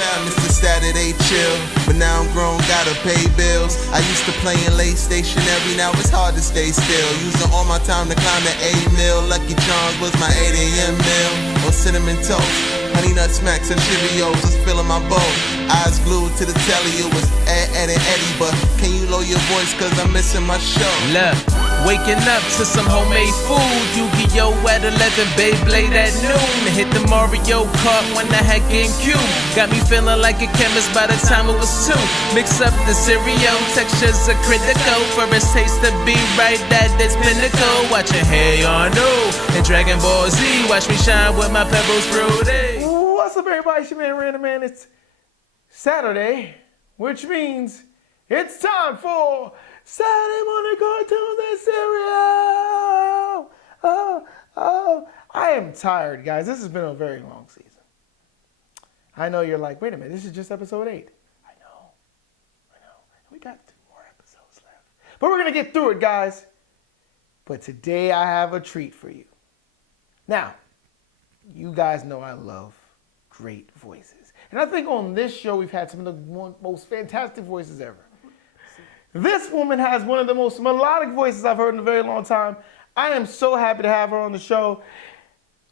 swear I missed the Saturday chill, but now I'm grown, gotta pay bills. I used to play in late stationary, now it's hard to stay still. Using all my time to climb the A-mill. Lucky Charms was my 8 a.m. meal. Or cinnamon toast, honey nut smacks and Cheerios was filling my bowl. Eyes glued to the telly, it was Ed and Eddie, but can you lower your voice cause I'm missing my show? Look, waking up to some homemade food. Yu-Gi-Oh! At 11, Beyblade at noon. Hit the Mario Kart when I had GameCube. Got me feeling like a chemist by the time it was 2. Mix up the cereal, textures are critical. For its taste to be right at its pinnacle. Watching Hey Arno and Dragon Ball Z. Watch me shine with my pebbles fruity. What's up, everybody? It's your man, Random Man. It's Saturday, which means it's time for Saturday morning cartoons and cereal. I am tired, guys. This has been a very long season. I know you're like, wait a minute, this is just episode 8. I know. We got 2 more episodes left. But we're going to get through it, guys. But today I have a treat for you. Now, you guys know I love great voices. And I think on this show we've had some of the most fantastic voices ever. This woman has one of the most melodic voices I've heard in a very long time. I am so happy to have her on the show.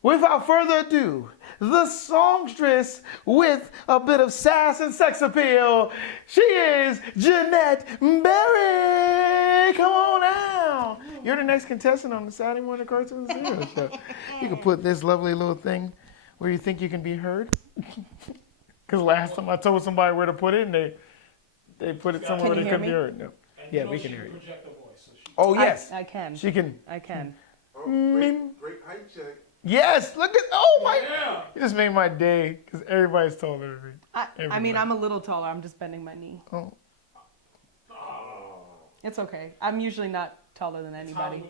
Without further ado, the songstress with a bit of sass and sex appeal. She is Jeanette Berry. Come on now. You're the next contestant on the Saturday Morning Cartoons and Cereal Show. You can put this lovely little thing where you think you can be heard. Because last time I told somebody where to put it, and they put it somewhere where they couldn't be heard. No. Yeah, we can hear you. Oh, yes. I can. She can. I can. Oh, great height check. Yes, look at, oh my, you just made my day, because everybody's taller than me. I mean, I'm a little taller. I'm just bending my knee. Oh. It's okay. I'm usually not taller than anybody.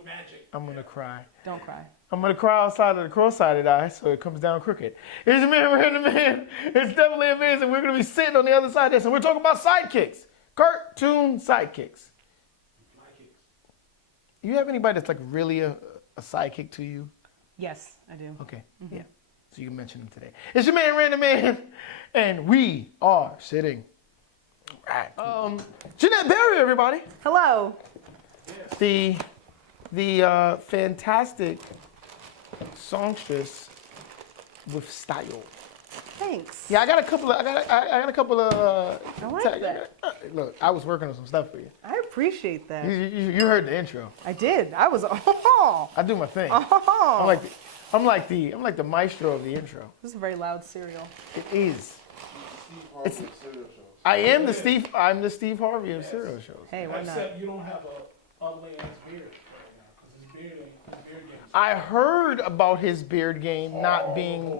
I'm going to cry. Don't cry. I'm going to cry outside of the cross-sided eye, so it comes down crooked. It's your man, Random Man. It's definitely amazing. We're going to be sitting on the other side of this, and we're talking about sidekicks. Cartoon sidekicks. You have anybody that's like really a sidekick to you? Yes, I do. Okay, yeah. So you can mention them today. It's your man, Random Man, and we are sitting. Right. Jeanette Berry, everybody. Hello. The fantastic songstress with style. Thanks. Yeah, I got a couple of. I like that. Look, I was working on some stuff for you. I appreciate that. You heard the intro. I did. I was. I do my thing. Oh. I'm like the maestro of the intro. This is a very loud cereal. It is. I'm the Steve Harvey of cereal shows. Hey, why not? Except you don't have a ugly ass beard right now, because his beard game. I heard about his beard game not being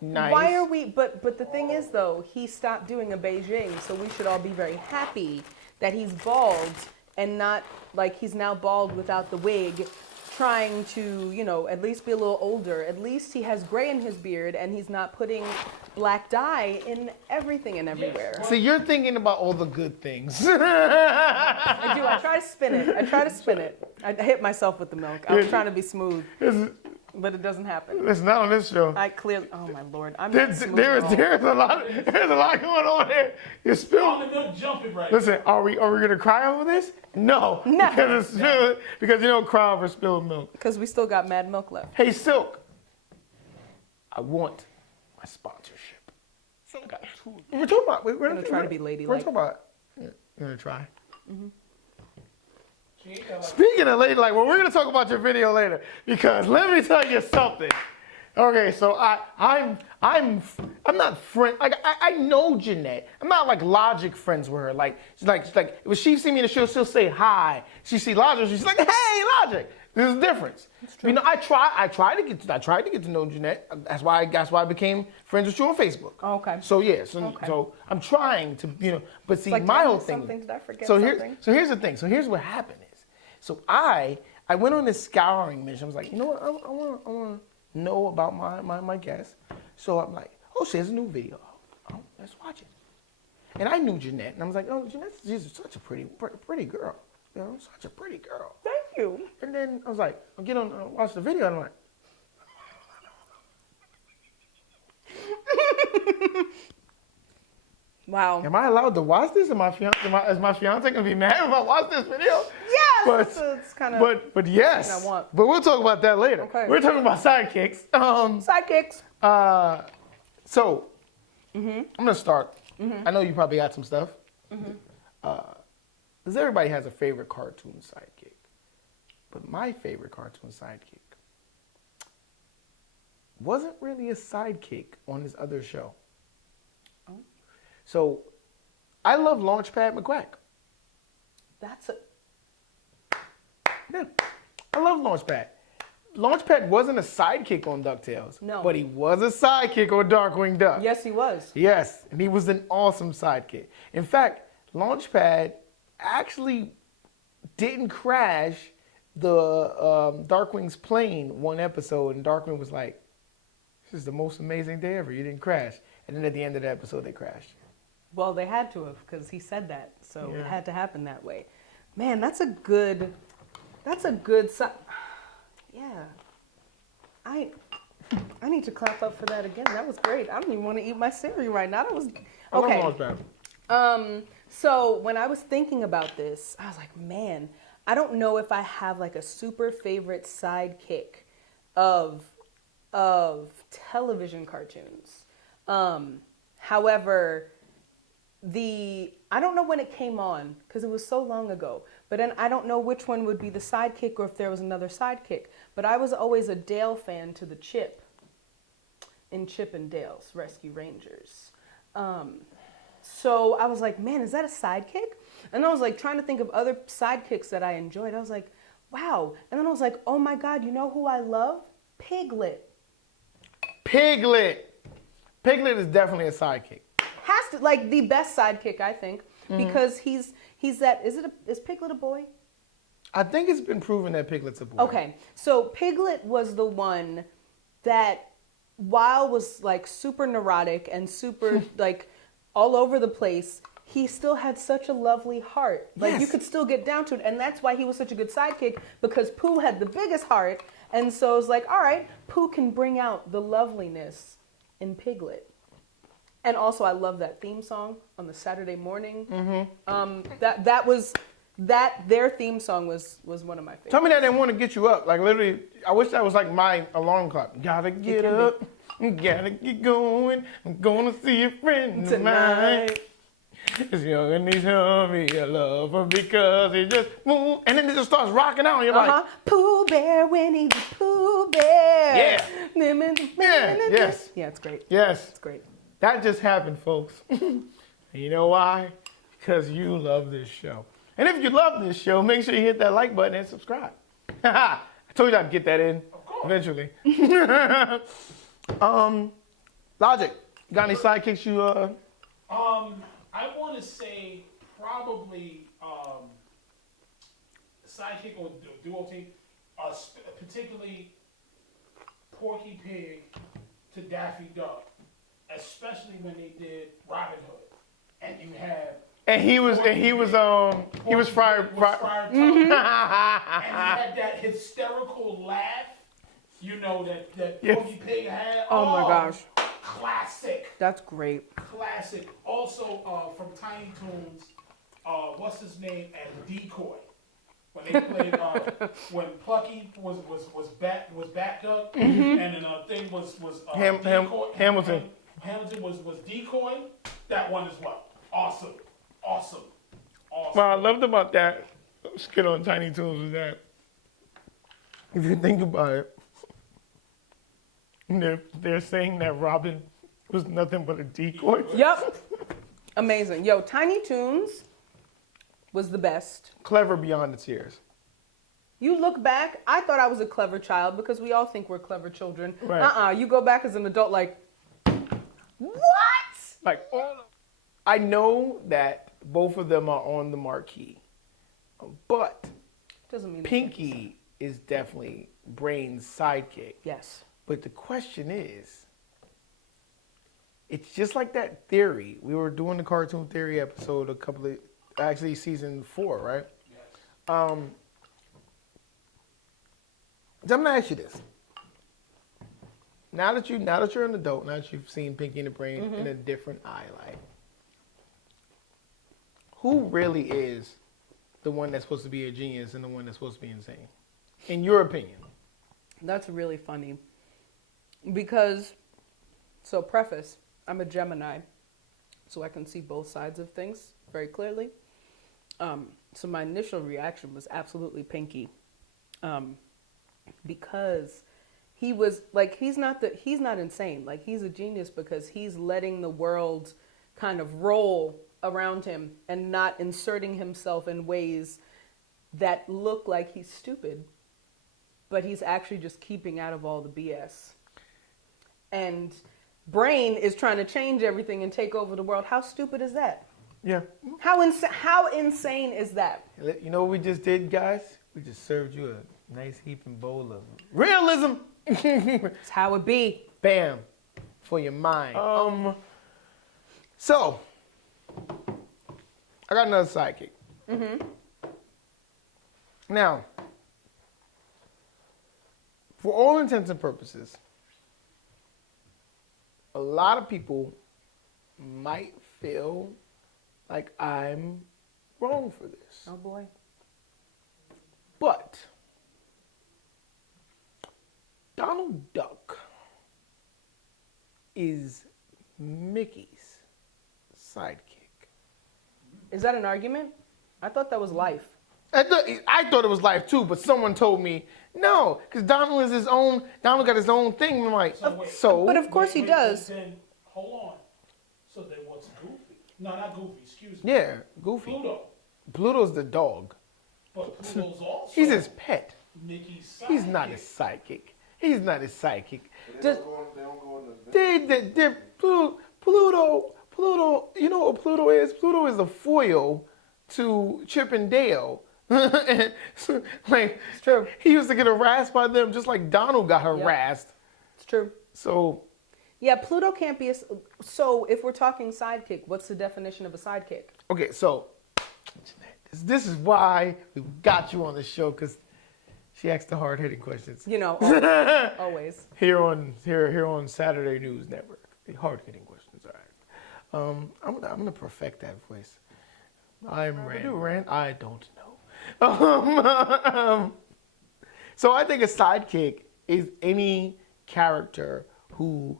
nice. Why are we? But the thing is, though, he stopped doing a Beijing, so we should all be very happy that he's bald and not like he's now bald without the wig, trying to, at least be a little older. At least he has gray in his beard, and he's not putting black dye in everything and everywhere. See, you're thinking about all the good things. I do. I try to spin it. I hit myself with the milk. I was trying to be smooth. But it doesn't happen. It's not on this show. I clearly. Oh my lord! I'm There's a lot going on here. You spilled. Jumping right. Listen, are we gonna cry over this? No. Because you don't cry over spilled milk. Because we still got mad milk left. Hey Silk, I want my sponsorship. We're talking about. We're gonna try to be ladylike. We're talking about. You're gonna try. Mm-hmm. Speaking of ladylike, well, we're going to talk about your video later, because let me tell you something. Okay, so I'm not friend. Like I know Jeanette. I'm not like Logic friends with her. Like when she see me in the show, she'll say hi. She see Logic, she's like, hey, Logic. There's a difference. I tried to get to know Jeanette. That's why I became friends with you on Facebook. Oh, okay. So yeah, so I'm trying to, but see, my whole thing. Did I forget something? Here's the thing. So here's what happened is. So I went on this scouring mission. I was like, you know what? I want to know about my guest. So I'm like, oh, she has a new video. Oh, let's watch it. And I knew Jeanette, and I was like, oh, she's such a pretty girl. Such a pretty girl. Thank you. And then I was like, I'll get on, watch the video, and I'm like, Wow. Am I allowed to watch this? Is my fiance gonna be mad if I watch this video? Yes. But It's kind of. but yes. I want. But we'll talk about that later. Okay. We're talking about sidekicks. Sidekicks. So I'm gonna start. I know you probably got some stuff. Because everybody has a favorite cartoon sidekick, but my favorite cartoon sidekick wasn't really a sidekick on this other show. So, I love Launchpad McQuack. That's a. Yeah, I love Launchpad. Launchpad wasn't a sidekick on DuckTales. No. But he was a sidekick on Darkwing Duck. Yes, he was. Yes, and he was an awesome sidekick. In fact, Launchpad actually didn't crash the Darkwing's plane one episode, and Darkwing was like, "This is the most amazing day ever. You didn't crash." And then at the end of the episode, they crashed. Well, they had to have because he said that, so Yeah. it had to happen that way. Man, that's a good side. Yeah, I need to clap up for that again. That was great. I don't even want to eat my cereal right now. That was okay. I love Launchpad. So when I was thinking about this, I was like, man, I don't know if I have like a super favorite sidekick of television cartoons. However, I don't know when it came on because it was so long ago. But then I don't know which one would be the sidekick or if there was another sidekick. But I was always a Dale fan to the Chip in Chip and Dale's Rescue Rangers. So I was like, man, is that a sidekick? And I was like trying to think of other sidekicks that I enjoyed. I was like, wow. And then I was like, oh my God, you know who I love? Piglet. Piglet is definitely a sidekick. Has to, like, the best sidekick, I think, because he's that, is Piglet a boy? I think it's been proven that Piglet's a boy. Okay, so Piglet was the one that, while was like super neurotic and super like all over the place, he still had such a lovely heart. Like, Yes. you could still get down to it, and that's why he was such a good sidekick, because Pooh had the biggest heart, and so it's like, all right, Pooh can bring out the loveliness in Piglet. And also, I love that theme song on the Saturday morning. Their theme song was one of my favorites. Tell me that they want to get you up. Like, literally, I wish that was like my alarm clock. Gotta get up. Gotta get going. I'm gonna see a friend of mine. It's young and he's hungry. I love her because he just moved. And then it just starts rocking out. And you're like, Pooh Bear, Winnie the Pooh Bear. Yeah. Yes. Yeah, it's great. Yes. It's great. That just happened, folks. And you know why? Because you love this show. And if you love this show, make sure you hit that like button and subscribe. I told you I'd get that in eventually. Logic, got any sidekicks you I want to say probably sidekick or duo team, particularly Porky Pig to Daffy Duck, especially when they did Robin Hood, and you had. And he was Friar Tuck, and he had that hysterical laugh, you know, that Yes. Porky Pig had. Oh my gosh. Classic. That's great. Classic. Also, from Tiny Toons, what's his name, and Decoy. When they played, when Plucky was backed up, and then thing was Decoy, Hamilton. Hamilton was Decoy. That one as well. Awesome. What I loved about that skit on Tiny Toons was that if you think about it, they're saying that Robin was nothing but a decoy. Yep. Amazing. Yo, Tiny Toons was the best. Clever beyond its years. You look back, I thought I was a clever child because we all think we're clever children. Right. You go back as an adult like, what? Like, I know that both of them are on the marquee, but Doesn't mean Pinky is definitely Brain's sidekick. Yes. But the question is, it's just like that theory. We were doing the cartoon theory episode actually season 4, right? Yes. So I'm gonna ask you this. Now that you're an adult, now that you've seen Pinky and the Brain in a different eye light, who really is the one that's supposed to be a genius and the one that's supposed to be insane? In your opinion. That's really funny. Because, so preface, I'm a Gemini, so I can see both sides of things very clearly. So my initial reaction was absolutely Pinky. Because he was, like, he's not insane. Like, he's a genius because he's letting the world kind of roll around him and not inserting himself in ways that look like he's stupid, but he's actually just keeping out of all the BS. And Brain is trying to change everything and take over the world. How stupid is that? Yeah. How insane is that? You know what we just did, guys? We just served you a nice heaping bowl of realism. It's how it be. Bam. For your mind. So, I got another sidekick. Mm-hmm. Now, for all intents and purposes, a lot of people might feel like I'm wrong for this. Oh boy. But Donald Duck is Mickey's sidekick. Is that an argument? I thought that was life. I thought it was life too, but someone told me no, because Donald is his own. Donald got his own thing. I'm like, so. But of course he does. Then hold on. So then what's Goofy? No, not Goofy. Excuse me. Yeah, Goofy. Pluto. Pluto's the dog. But Pluto's also. He's his pet. Mickey's sidekick. He's not his sidekick. He's not his sidekick. They don't go in the Pluto. You know what Pluto is? Pluto is a foil to Chip and Dale. And so, like, It's true. He used to get harassed by them just like Donald got harassed. It's true. So. Yeah, Pluto can't be a... So if we're talking sidekick, what's the definition of a sidekick? Okay, so this is why we got you on the show, because she asked the hard-hitting questions. You know, always. Here on Saturday News Network. The hard-hitting questions, all right. I'm gonna perfect that voice. I'm Rand. I don't know. So I think a sidekick is any character who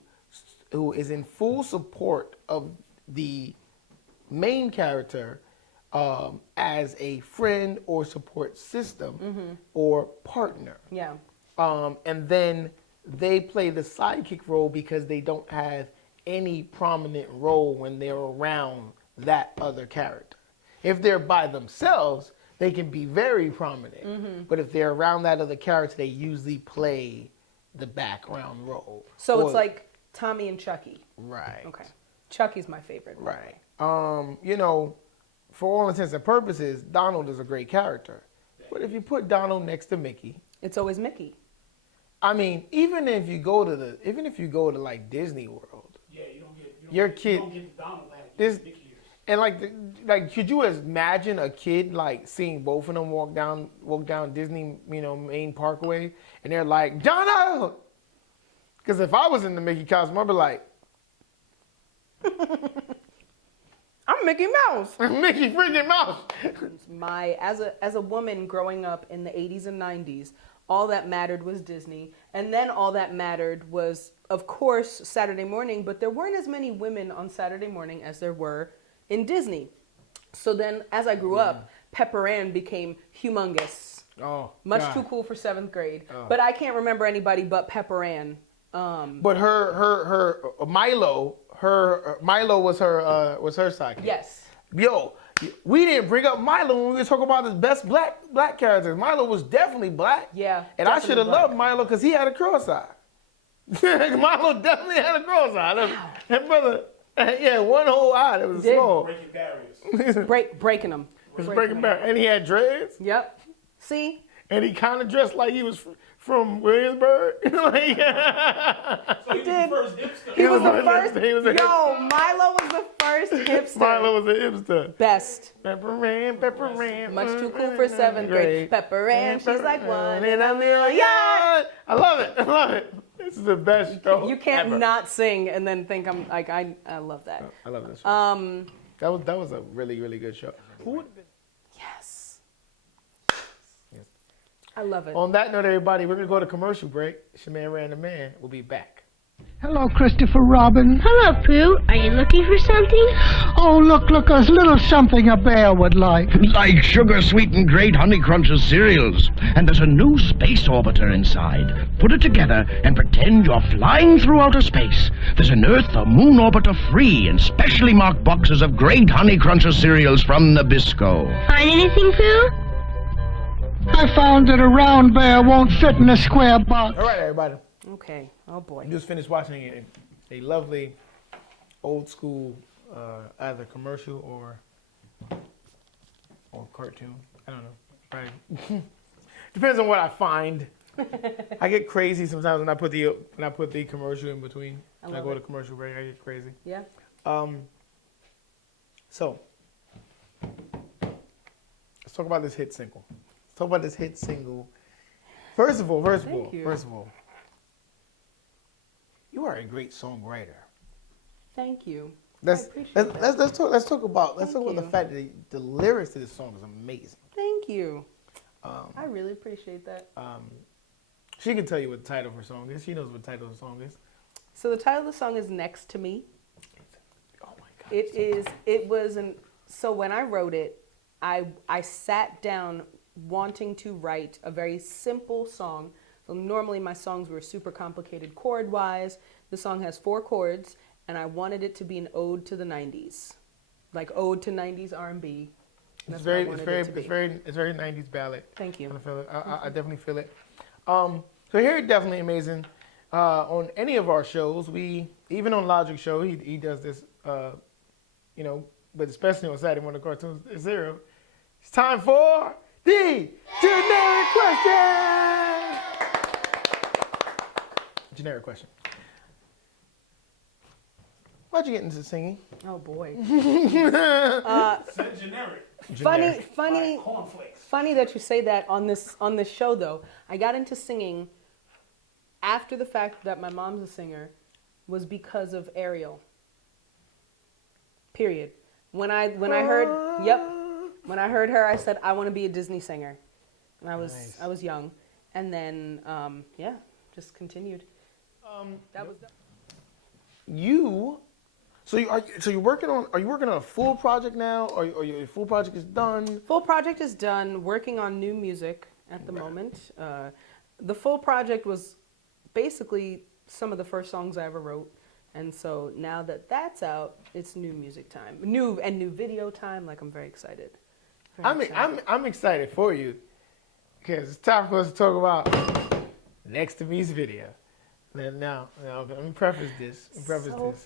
is in full support of the main character as a friend or support system or partner. Yeah. And then they play the sidekick role because they don't have any prominent role when they're around that other character. If they're by themselves, they can be very prominent. But if they're around that other character, they usually play the background role. So it's like Tommy and Chucky. Right. Okay. Chucky's my favorite. Right. You know, for all intents and purposes, Donald is a great character. But if you put Donald next to Mickey, it's always Mickey. I mean, even if you go to like Disney World, yeah, you don't get the Donald hat. This, and like, could you imagine a kid like seeing both of them walk down Disney, main parkway, and they're like, Donald? Because if I was in the Mickey costume, I'd be like, I'm Mickey Mouse. Mickey freaking Mouse. As a woman growing up in the 80s and 90s, all that mattered was Disney, and then all that mattered was, of course, Saturday morning. But there weren't as many women on Saturday morning as there were in Disney. So then, as I grew up, Pepper Ann became humongous. Oh, much God. too cool for 7th grade. Oh. But I can't remember anybody but Pepper Ann. But her Milo was her sidekick. Yes. Yo, we didn't bring up Milo when we were talking about the best black characters. Milo was definitely black. Yeah. And I should have loved Milo because he had a cross-eye. Milo definitely had a cross-eye. That brother, yeah, one whole eye that was small. Breaking barriers. Breaking them. Breaking barriers. And he had dreads. Yep. See? And he kind of dressed like he was from Williamsburg. So he was the first hipster. He was the first. Milo was the first hipster. Milo was a hipster. Best. Pepper Ann. Much too cool for 7th grade. Pepper Ann, she's like one in a million. I love it. This is the best show. You can't ever. not sing and then think I'm like I love that. I love this show. That was a really, really good show. Who would have been? Yes. I love it. On that note, everybody, we're going to go to commercial break. It's your man, Random Man. We'll be back. Hello, Christopher Robin. Hello, Pooh. Are you looking for something? Oh, look, a little something a bear would like. Like sugar-sweetened great Honey Crunches cereals. And there's a new space orbiter inside. Put it together and pretend you're flying through outer space. There's an Earth or Moon orbiter free in specially marked boxes of great Honey Crunches cereals from Nabisco. Find anything, Pooh? I found that a round bear won't fit in a square box. All right, everybody. Okay. Oh boy. I just finished watching a lovely old school either commercial or cartoon. I don't know. Right. Depends on what I find. I get crazy sometimes when I put the commercial in between. When I go to commercial break, I get crazy. Yeah. So let's talk about this hit single. First of all, you are a great songwriter. Thank you. Let's talk about the fact that the lyrics to this song is amazing. Thank you. I really appreciate that. She can tell you what the title of her song is. She knows what the title of the song is. So the title of the song is Next to Me. Oh my God. So when I wrote it, I sat down wanting to write a very simple song. So normally my songs were super complicated chord-wise. The song has 4 chords, and I wanted it to be an ode to the 90s. Like ode to 90s R&B. It's very 90s ballad. Thank you. I definitely feel it. So here, definitely amazing. On any of our shows, even on Logic Show, he does this, but especially on Saturday Morning Cartoons Zero. It's time for the generic question. Generic question. Why'd you get into singing? Oh boy. Said generic. Funny that you say that on this show though. I got into singing after the fact that my mom's a singer was because of Ariel. Period. When I heard her, I said I want to be a Disney singer. And I was young, and then just continued. That was you. So you're working on? Are you working on a full project now, or your full project is done? Full project is done. Working on new music at the moment. The full project was basically some of the first songs I ever wrote, and so now that that's out, it's new music time, new video time. Like I'm very excited. I'm excited for you because it's time for us to talk about Next to Me's video. Now, let me preface this.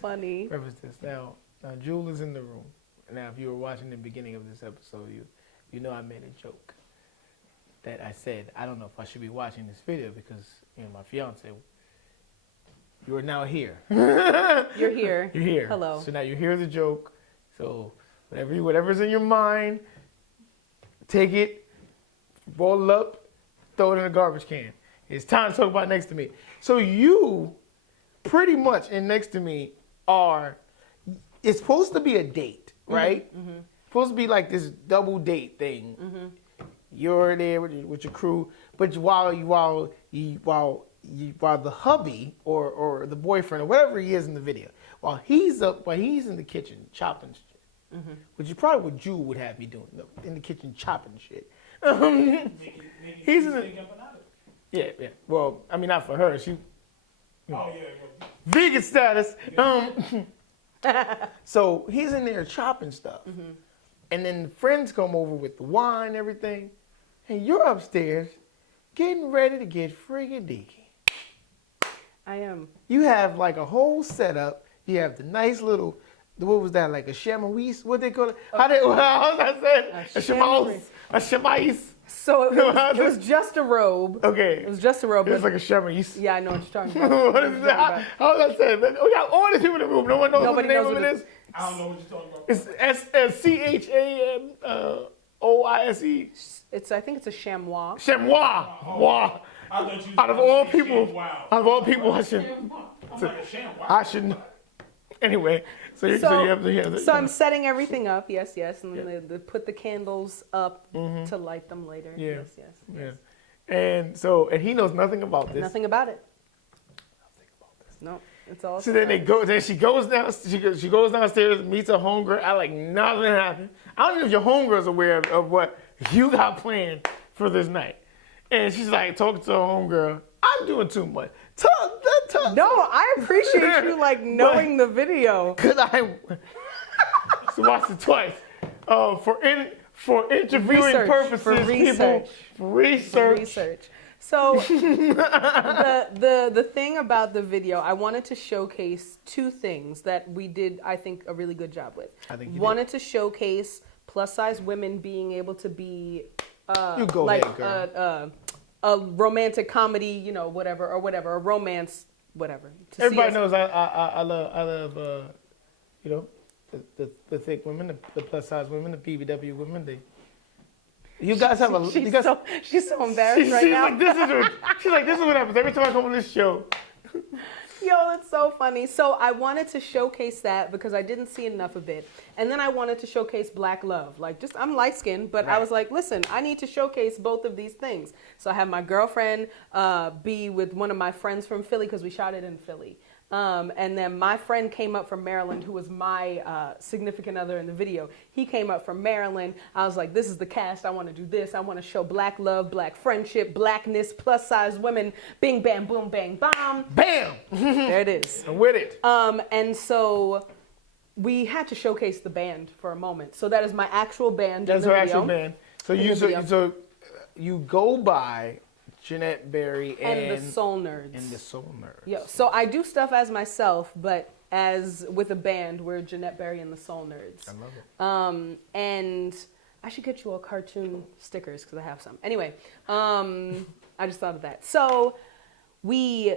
Funny. Preface this. Now, Jewel is in the room. Now, if you were watching the beginning of this episode, you know I made a joke that I said, I don't know if I should be watching this video because, my fiance, you are now here. You're here. You're here. Hello. So now you hear the joke. So whatever's in your mind, take it, roll it up, throw it in a garbage can. It's time to talk about Next to Me. So you, pretty much in Next to Me, it's supposed to be a date, right? Mm-hmm. Supposed to be like this double date thing. Mm-hmm. You're there with your crew, but while the hubby or the boyfriend or whatever he is in the video, while he's in the kitchen chopping shit, mm-hmm. which is probably what Jewel would have me doing, in the kitchen chopping shit. He's in the yeah. Well, I mean, not for her. She vegan status. So he's in there chopping stuff, mm-hmm. and then friends come over with the wine and everything, and you're upstairs getting ready to get friggin' deaky. I am. You have like a whole setup. You have the nice little, what was that, like a chamois? What they call it? How's that said? A chamois. So it was just a robe. Okay. It was just a robe. It was like a chamois. Yeah, I know what you're talking about. What is that? How's that said? We got all these people in the room. No one knows what the name of it is. I don't know what you're talking about. It's CHAMOISE. I think it's a chamois. Chamois. Wow. Out of all people, I should. Anyway, So you have to. So I'm setting everything up. Yes, and then they put the candles up to light them later. Yeah. Yes. And he knows nothing about this. Nothing about it. No, it's all. So then she goes down. She goes downstairs, meets her homegirl. I like nothing happened. I don't know if your homegirl's aware of what you got planned for this night. And she's like talking to her homegirl. I'm doing too much. Talk. No, I appreciate you like knowing the video. Cause I watched it twice. For interviewing purposes, for research. So the thing about the video, I wanted to showcase two things that we did, I think, a really good job with. I think you wanted to showcase plus size women being able to be you go like ahead, girl. A romantic comedy, whatever, a romance, whatever. Everybody knows I love the thick women, the plus size women, the PBW women. You guys have a. She's so embarrassed right now. She's like, this is what happens every time I come on this show. Yo, that's so funny. So I wanted to showcase that because I didn't see enough of it. And then I wanted to showcase black love. I'm light skinned, but I was like, listen, I need to showcase both of these things. So I had my girlfriend be with one of my friends from Philly because we shot it in Philly. And then my friend came up from Maryland, who was my significant other in the video. He came up from Maryland. I was like, this is the cast. I want to do this. I want to show black love, black friendship, blackness, plus size women. Bing, bam, boom, bang, bomb. Bam! There it is. I'm with it. And so we had to showcase the band for a moment. So that is my actual band. That's in the her video. actual band. So you go by Jeanette Berry and the Soul Nerds. Yeah. So I do stuff as myself, but as with a band, we're Jeanette Berry and the Soul Nerds. I love it. And I should get you all cartoon stickers because I have some. Anyway, I just thought of that. So we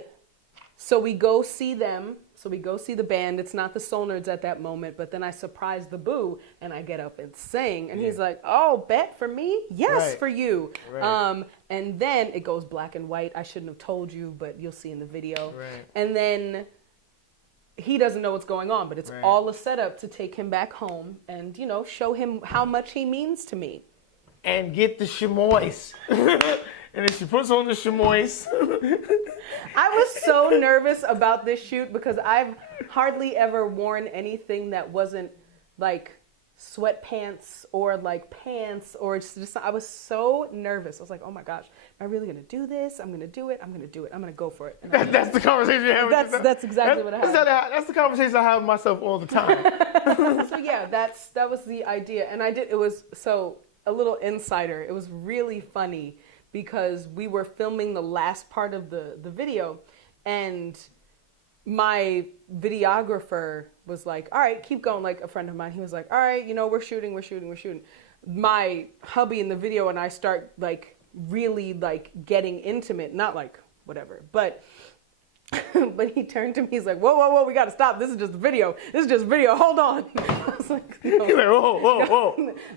go see them. So we go see the band. It's not the Soul Nerds at that moment, but then I surprise the boo and I get up and sing. And he's like, oh, bet for me? Yes, for you. Right. And then it goes black and white. I shouldn't have told you, but you'll see in the video. Right. And then he doesn't know what's going on, but it's all a setup to take him back home and, show him how much he means to me. And get the chamois. And then she puts on the chamois. I was so nervous about this shoot because I've hardly ever worn anything that wasn't like sweatpants or like pants or just I was so nervous. I was like, oh my gosh, am I really gonna do this? I'm gonna do it. I'm gonna go for it. That's the conversation you have. That's exactly what I had. That's the conversation I have with myself all the time. So yeah, that was the idea, and it was so a little insider. It was really funny because we were filming the last part of the video, and my videographer was like, all right, keep going. Like a friend of mine, he was like, all right, we're shooting. My hubby in the video and I start like really like getting intimate, not like whatever, but he turned to me, he's like, whoa, we gotta stop. This is just video. Hold on. I was like, no. He's like,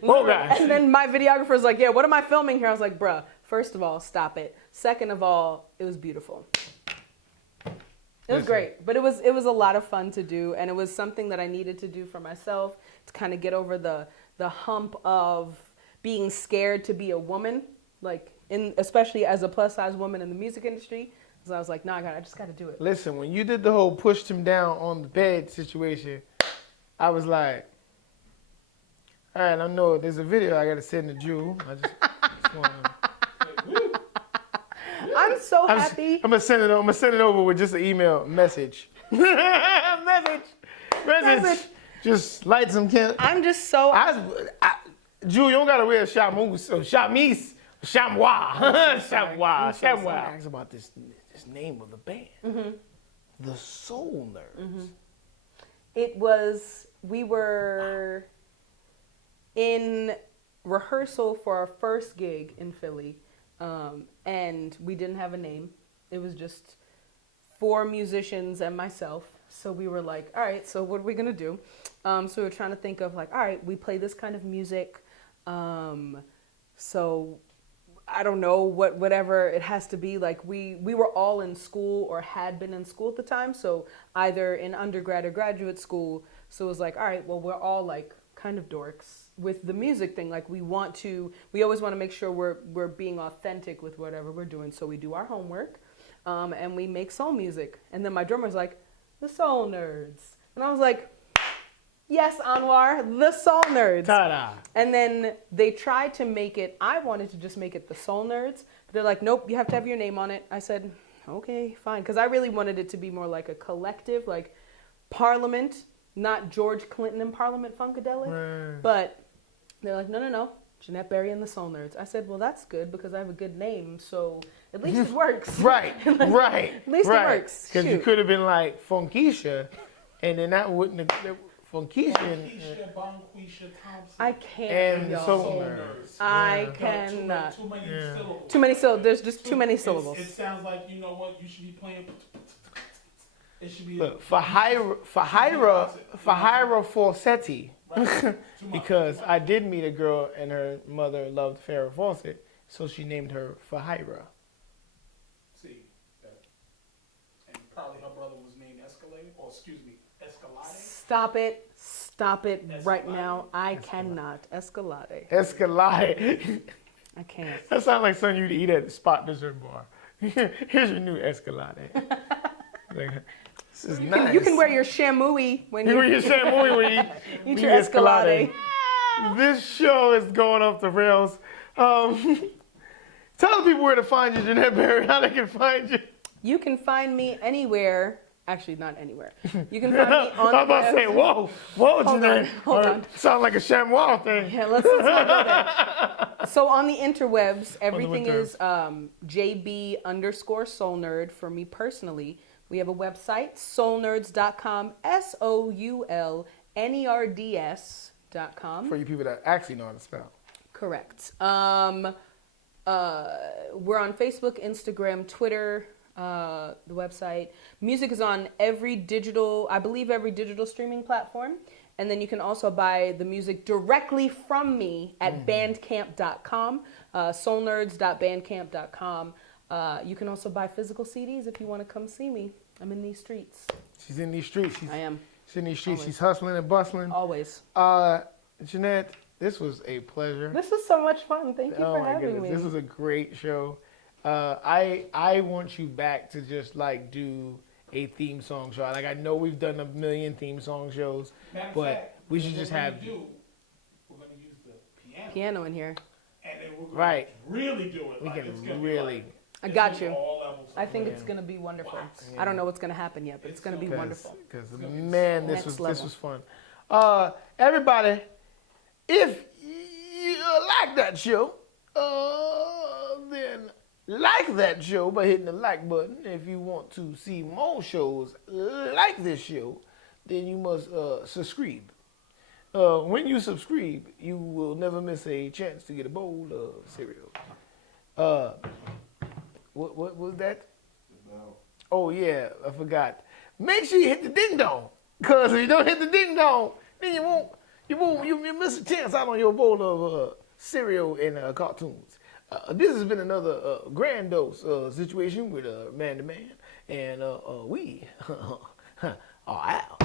whoa, guys. And then my videographer's like, yeah, what am I filming here? I was like, bruh, first of all, stop it. Second of all, it was beautiful. It was great, but it was a lot of fun to do, and it was something that I needed to do for myself to kind of get over the hump of being scared to be a woman, like especially as a plus size woman in the music industry. So I was like, I just got to do it. Listen, when you did the whole pushed him down on the bed situation, I was like, all right, I know there's a video I got to send to Jewel. I just want to. I'm so happy. I'm gonna send it over with just an email message. message. Just light some candles. I'm just so. Jewel, you don't gotta wear chamois. Ask about this name of the band. Mm-hmm. The Soul Nerds. Mm-hmm. We were in rehearsal for our first gig in Philly. And we didn't have a name. It was just 4 musicians and myself. So we were like, all right, so what are we going to do? So we were trying to think of like, all right, we play this kind of music. So I don't know, whatever it has to be. Like we were all in school or had been in school at the time. So either in undergrad or graduate school. So it was like, all right, well, we're all like kind of dorks with the music thing. Like we always want to make sure we're being authentic with whatever we're doing. So we do our homework, and we make soul music. And then my drummer's like, the Soul Nerds. And I was like, yes, Anwar, the Soul Nerds. Ta-da. And then they tried to make it, I wanted to just make it the Soul Nerds. But they're like, nope, you have to have your name on it. I said, okay, fine. Because I really wanted it to be more like a collective, like Parliament, not George Clinton and Parliament Funkadelic. Right. But they're like, no, Jeanette Berry and the Soul Nerds. I said, well, that's good because I have a good name, so at least it works. Right. At least it works. Because you could have been like Funkisha, and then that wouldn't have... Funkisha and... Bonquisha Thompson. I can't. And y'all. Soul Nerds. I cannot. Too many syllables. Too many syllables. There's just too many syllables. It sounds like, you know what, you should be playing... It should be... Look, Fahira Fawcetti, because I did meet a girl and her mother loved Farrah Fawcett, so she named her Fahira. See, and probably her brother was named Escalade, or excuse me, Escalade. Stop it right now. I cannot. Escalade. Escalade. I can't. That sounds like something you'd eat at a spot dessert bar. Here's your new Escalade. This is nice. You can wear your shamooey when you wear your shamooey when you eat your Escalade. This show is going off the rails. Tell the people where to find you, Jeanette Berry, how they can find you. You can find me anywhere. Actually, not anywhere. You can find me on the I was about to say, whoa, Jeanette. Hold on. Sound like a chamois thing. Yeah, let's not go there. So on the interwebs, everything is JB_SoulNerd for me personally. We have a website, soulnerds.com, SOULNERDS.com. For you people that actually know how to spell. Correct. We're on Facebook, Instagram, Twitter, the website. Music is on every digital streaming platform. And then you can also buy the music directly from me at bandcamp.com, soulnerds.bandcamp.com. You can also buy physical CDs if you want to come see me. I'm in these streets. She's in these streets. I am. She's in these streets. Always. She's hustling and bustling. Always. Jeanette, this was a pleasure. This was so much fun. Thank you for having me. This was a great show. I want you back to just like do a theme song show. Like I know we've done a million theme song shows, but we should just have. We're going to use the piano in here. And then we're going to really do it. We like, can really. I got you. I think it's going to be wonderful. Yeah. I don't know what's going to happen yet, but it's going to be wonderful. Because man, this was fun. Everybody, if you like that show, then like that show by hitting the like button. If you want to see more shows like this show, then you must subscribe. When you subscribe, you will never miss a chance to get a bowl of cereal. What was that? No. Oh yeah, I forgot. Make sure you hit the ding dong, cause if you don't hit the ding dong, then you miss a chance out on your bowl of cereal and cartoons. This has been another Grand Dose situation with Man to Man, and we are out.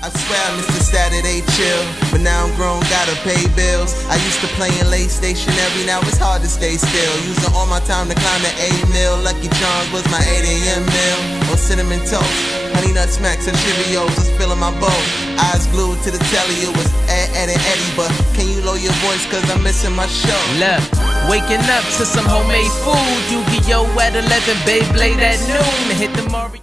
I swear I missed the Saturday chill, but now I'm grown, gotta pay bills. I used to play in late stationary, now it's hard to stay still. Using all my time to climb the A-mill. Lucky Charms was my 8 a.m. meal. On cinnamon toast, honey nut smacks and Cheerios was filling my bowl. Eyes glued to the telly, it was Ed and Eddie, but can you lower your voice cause I'm missing my show? Look, waking up to some homemade food. Yu-Gi-Oh! At 11, Beyblade at noon. Hit the Mario.